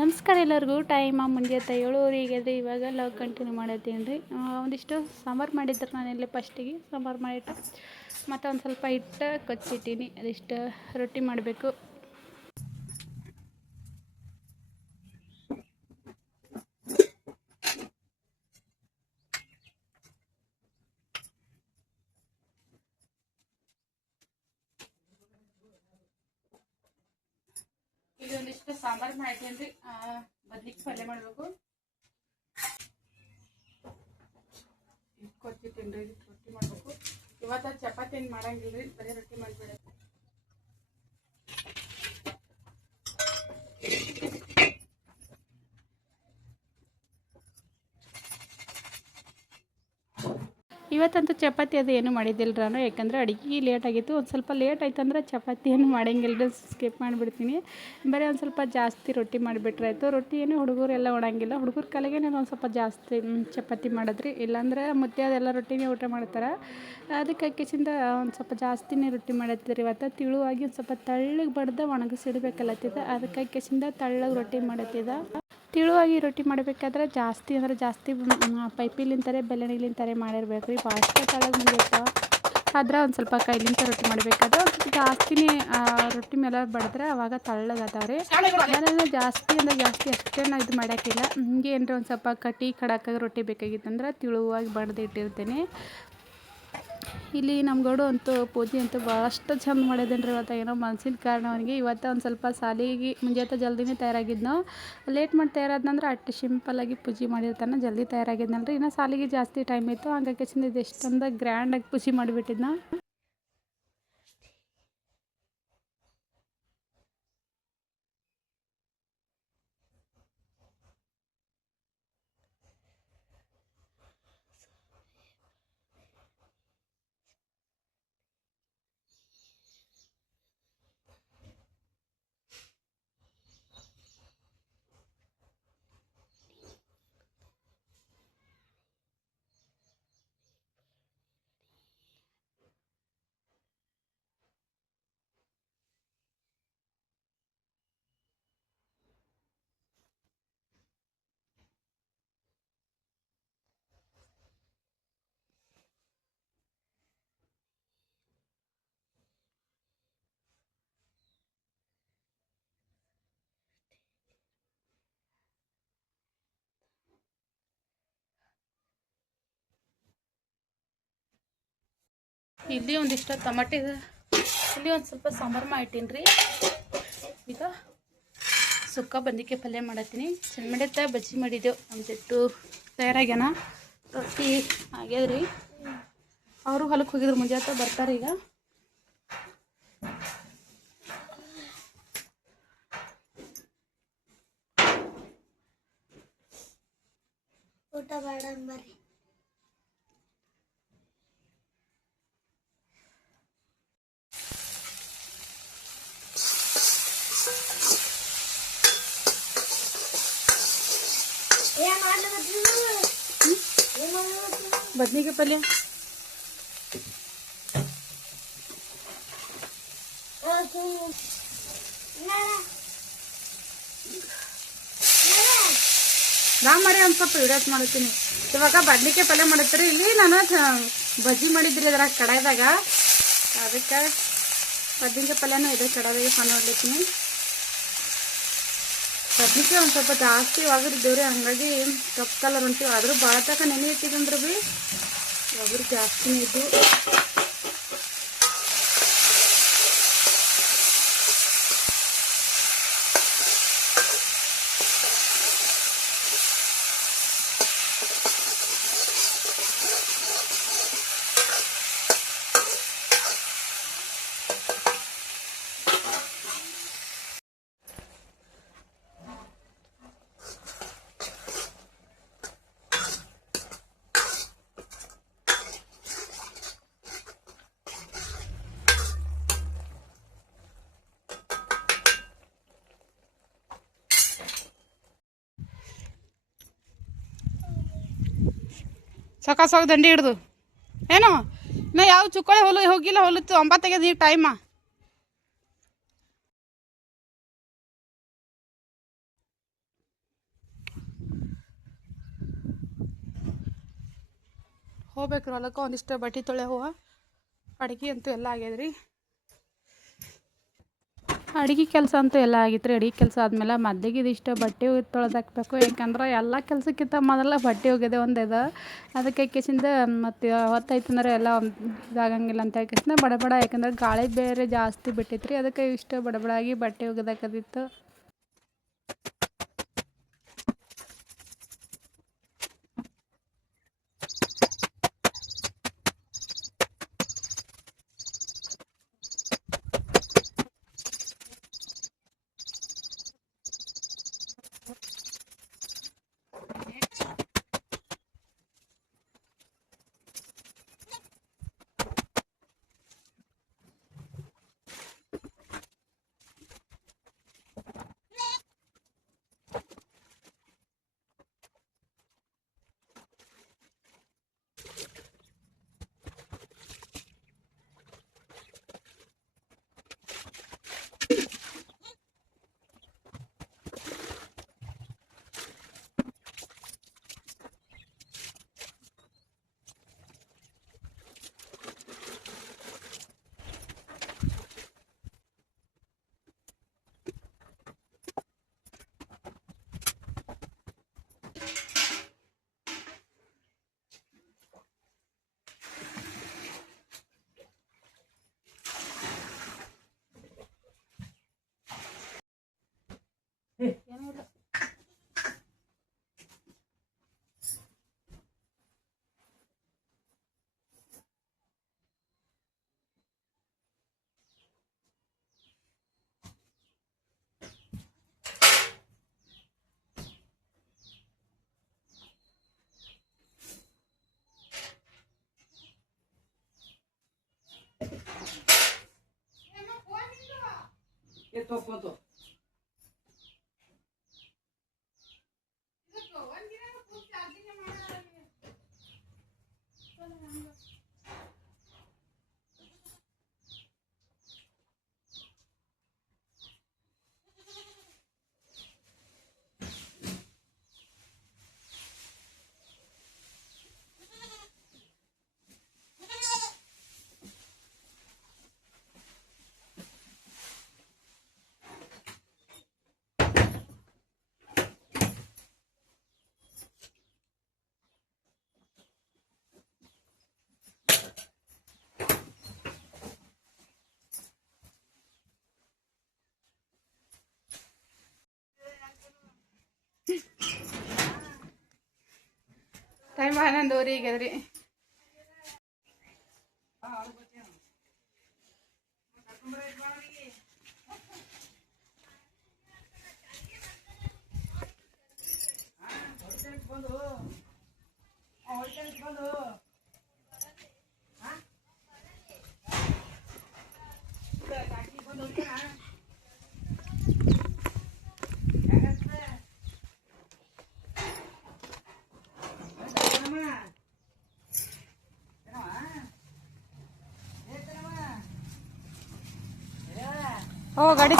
ನಮಸ್ಕಾರ ಎಲ್ಲರಿಗೂ. ಟೈಮ್ ಮುಂಜಾನೆ 7:00 ಆದರೆ ಇವಾಗ ಲಾಗ್ ಕಂಟಿನ್ಯೂ ಮಾಡತ್ತೀನಿ ರೀ. ಒಂದಿಷ್ಟು ಸಾಂಬಾರು ಮಾಡಿದ್ರೆ ನಾನಿಲ್ಲಿ ಫಸ್ಟಿಗೆ ಸಾಂಬಾರು ಮಾಡಿಟ್ಟು ಮತ್ತು ಒಂದು ಸ್ವಲ್ಪ ಹಿಟ್ಟು ಕೊಚ್ಚಿಟ್ಟೀನಿ. ಅದಿಷ್ಟು ರೊಟ್ಟಿ ಮಾಡಬೇಕು. ಇದೊಂದಿಷ್ಟು ಸಾಂಬಾರು ಮಾಡಿದ್ದೀನಿ ರೀ. ಬದ್ನಿಕಾಯಿ ಪಲ್ಯ ಮಾಡಬೇಕು. ಕೊಚ್ಚಿಟ್ಟೀನಿ ರೀ. ರೊಟ್ಟಿ ಮಾಡಬೇಕು. ಇವತ್ತು ಚಪಾತಿ ಏನು ಮಾಡಂಗಿಲ್ಲ ರೀ, ಬರೀ ರೊಟ್ಟಿ ಮಾಡಿಬಿಡಬೇಕು. ಇವತ್ತಂತೂ ಚಪಾತಿ ಅದು ಏನು ಮಾಡಿದ್ದಿಲ್ಲ ನಾನು, ಯಾಕಂದರೆ ಅಡುಗೆ ಲೇಟ್ ಆಗಿತ್ತು. ಒಂದು ಸ್ವಲ್ಪ ಲೇಟ್ ಆಯ್ತಂದ್ರೆ ಚಪಾತಿ ಏನು ಮಾಡಂಗಿಲ್ಲ, ಸ್ಕಿಪ್ ಮಾಡಿಬಿಡ್ತೀನಿ. ಬರೀ ಒಂದು ಸ್ವಲ್ಪ ಜಾಸ್ತಿ ರೊಟ್ಟಿ ಮಾಡಿಬಿಟ್ರೆ ಆಯಿತು. ರೊಟ್ಟಿ ಏನು ಹುಡುಗರೆಲ್ಲ ಉಣಂಗಿಲ್ಲ. ಹುಡುಗರ ಕಾಲಿಗೆ ನಾನು ಒಂದು ಸ್ವಲ್ಪ ಜಾಸ್ತಿ ಚಪಾತಿ ಮಾಡಿದ್ರಿ. ಇಲ್ಲಾಂದ್ರೆ ಮುದ್ದೆ ಅದೆಲ್ಲ ರೊಟ್ಟಿನೇ ಊಟ ಮಾಡ್ತಾರೆ. ಅದಕ್ಕೆ ಅಕ್ಕಿಸಿಂದ ಒಂದು ಸ್ವಲ್ಪ ಜಾಸ್ತಿನೇ ರೊಟ್ಟಿ ಮಾಡತ್ತಿದ್ರಿ. ಇವತ್ತು ತಿಳುವಾಗಿ ಒಂದು ಸ್ವಲ್ಪ ತಳ್ಳಗೆ ಬಡ್ದು ಒಣಗಿಸಿಡ್ಬೇಕಲ್ಲತ್ತಿದ್ದ. ಅದಕ್ಕೆ ಅಕ್ಕಿಸಿಂದ ತಳ್ಳಗೆ ರೊಟ್ಟಿ ಮಾಡತ್ತಿದ್ದ. ತಿಳುವಾಗಿ ರೊಟ್ಟಿ ಮಾಡಬೇಕಾದ್ರೆ ಜಾಸ್ತಿ ಅಂದರೆ ಜಾಸ್ತಿ ಪೈಪಿಲಿಂತಾರೆ ಬೆಲ್ಲಣಿಲಿಂತಾರೆ ಮಾಡಿರ್ಬೇಕು ರೀ. ಫಾಸ್ಟ್ ತಳಗೆ ಬಂದಿರ್ತಾವೆ. ಆದ್ರೆ ಒಂದು ಸ್ವಲ್ಪ ಕೈಲಿಂತ ರೊಟ್ಟಿ ಮಾಡಬೇಕಾದ್ರೆ ಒಂದು ಸ್ವಲ್ಪ ಜಾಸ್ತಿನೇ ರೊಟ್ಟಿ ಮೇಲೆ ಬಡಿದ್ರೆ ಅವಾಗ ತಳ್ಳಗತ್ತಾವೆ ರೀ. ಅದರಿಂದ ಜಾಸ್ತಿ ಅಂದರೆ ಜಾಸ್ತಿ ಅಷ್ಟೇ ನಾನು ಇದು ಮಾಡೋಕ್ಕಿಲ್ಲ. ಹಿಂಗೆ ಏನರ ಒಂದು ಸ್ವಲ್ಪ ಕಟ್ಟಿ ಕಡಕ್ಕಾಗಿ ರೊಟ್ಟಿ ಬೇಕಾಗಿತ್ತಂದ್ರೆ ತಿಳುವಾಗಿ ಬಡ್ದು ಇಟ್ಟಿರ್ತೀನಿ. ಇಲ್ಲಿ ನಮ್ಮ ಗೌಡು ಅಂತೂ ಪೂಜೆ ಅಂತೂ ಭಾಳಷ್ಟು ಚಂದ ಮಾಡಿದ್ದೇನೆ ರೀ. ಇವತ್ತು ಏನೋ ಮನ್ಸಿನ ಕಾರಣ ಅವನಿಗೆ. ಇವತ್ತು ಒಂದು ಸ್ವಲ್ಪ ಸಾಲಿಗೆ ಮುಂಜಾನೆ ಜಲ್ದಿನೇ ತಯಾರಾಗಿದ್ನೋ. ಲೇಟ್ ಮಾಡಿ ತಯಾರಾದ್ನಂದ್ರೆ ಅಷ್ಟು ಸಿಂಪಲ್ಲಾಗಿ ಪೂಜೆ ಮಾಡಿರ್ತಾನೆ. ಜಲ್ದಿ ತಯಾರಾಗಿದ್ನಲ್ರಿ. ಇನ್ನು ಸಾಲಿಗೆ ಜಾಸ್ತಿ ಟೈಮ್ ಇತ್ತು. ಹಂಗಾಗಿ ಇದು ಎಷ್ಟೊಂದು ಗ್ರ್ಯಾಂಡಾಗಿ ಪೂಜೆ ಮಾಡಿಬಿಟ್ಟಿದ್ನ. ಇಲ್ಲಿ ಒಂದಿಷ್ಟು ಟೊಮಟೆ, ಇಲ್ಲಿ ಒಂದು ಸ್ವಲ್ಪ ಸಾಂಬಾರು ಮಾಡಿಟ್ಟೀನಿ ರೀ. ಈಗ ಸುಕ್ಕ ಬಂದಿಕಾಯಿ ಪಲ್ಯ ಮಾಡತ್ತೀನಿ. ಚೆಂದ ಬಜ್ಜಿ ಮಾಡಿದ್ದೆವು. ಒಂದಿಟ್ಟು ತಯಾರಾಗ್ಯಾನ. ರೊಟ್ಟಿ ಆಗ್ಯದ್ರಿ. ಅವರು ಹೊಲಕ್ಕೆ ಹೋಗಿದ್ರು, ಮುಂಜಾನೆ ಬರ್ತಾರೆ ಈಗ. ಊಟ ಬೇಡ ಬರ್ರಿ. ಬದ್ನಿಕಾಯಿ ಪಲ್ಯ ಮರಿ ಒಂದು ಸ್ವಲ್ಪ ವಿಡಿಯೋಸ್ ಮಾಡುತ್ತೀನಿ. ಇವಾಗ ಬದ್ನಿಕಾಯಿ ಪಲ್ಯ ಮಾಡತ್ತೀರಿ. ಇಲ್ಲಿ ನಾನು ಬಜ್ಜಿ ಮಾಡಿದ್ರಿ ಅದ್ರಾಗ ಕಡಾಯ್ದಾಗ. ಅದಕ್ಕೆ ಬದ್ನಿಕಾಯಿ ಪಲ್ಯನೂ ಇದೆ ಕಡಾಯಿಗೆ ಮಾಡ್ಲಿತ್ತೀನಿ. ಬದ್ನಿಕಾಯಿ ಒಂದು ಸ್ವಲ್ಪ ಜಾಸ್ತಿ ಒಗರಿದ್ದೇವ್ರಿ. ಹಂಗಾಗಿ ಕಪ್ ಕಲರ್ ಹೊಂಟಿವಿ. ಆದರೂ ಭಾಳ ತಕ ನೆನೆ ಇಟ್ಟಿದಂದ್ರೆ ಭೀ ಒಗರು ಜಾಸ್ತಿನೇ ಇದ್ದು. ಸಕಾಸಾಗ ದಂಡಿ ಹಿಡ್ದು ಏನು ನಾ ಯಾವ ಚುಕ್ಕೋಳಿ ಹೋಗಿಲ್ಲ. ಹೊಲತ್ತು 9 ಆಗ್ಯದ ಈಗ ಟೈಮ. ಹೋಗ್ಬೇಕ್ರಿ ಹೊಲಕ್ಕೆ ಒಂದಿಷ್ಟು ಬಟ್ಟೆ ತೊಳೆ ಹೂವು. ಅಡುಗೆ ಅಂತೂ ಎಲ್ಲ ಆಗ್ಯದ್ರಿ. ಅಡುಗೆ ಕೆಲಸ ಅಂತೂ ಎಲ್ಲ ಆಗಿತ್ತು ರೀ. ಅಡುಗೆ ಕೆಲಸ ಆದಮೇಲೆ ಮದ್ದಿಗೆ ಇದಿಷ್ಟು ಬಟ್ಟೆ ತೊಳೆದು ಹಾಕ್ಬೇಕು. ಯಾಕಂದ್ರೆ ಎಲ್ಲ ಕೆಲಸಕ್ಕಿಂತ ಮೊದಲ ಬಟ್ಟೆ ಒಗೆದೆ ಒಂದಿದೆ. ಅದಕ್ಕೆ ಕಿಸಿಂದ ಮತ್ತು ಹೊತ್ತಾಯ್ತಂದ್ರೆ ಎಲ್ಲ ಇದಾಗಂಗಿಲ್ಲ ಅಂತ ಹೇಳ್ಕಿಸಿಂದ ಬಡ ಬಡ, ಯಾಕಂದ್ರೆ ಗಾಳಿ ಬೇರೆ ಜಾಸ್ತಿ ಬಿಟ್ಟಿತ್ತು ರೀ. ಅದಕ್ಕೆ ಇಷ್ಟು ಬಡಬಡಾಗಿ ಬಟ್ಟೆ ಒಗೆದಾಕದಿತ್ತು. ಟೈಮ್ 11:00 ಈಗದ್ರಿ. ಓ ಗಾಡಿ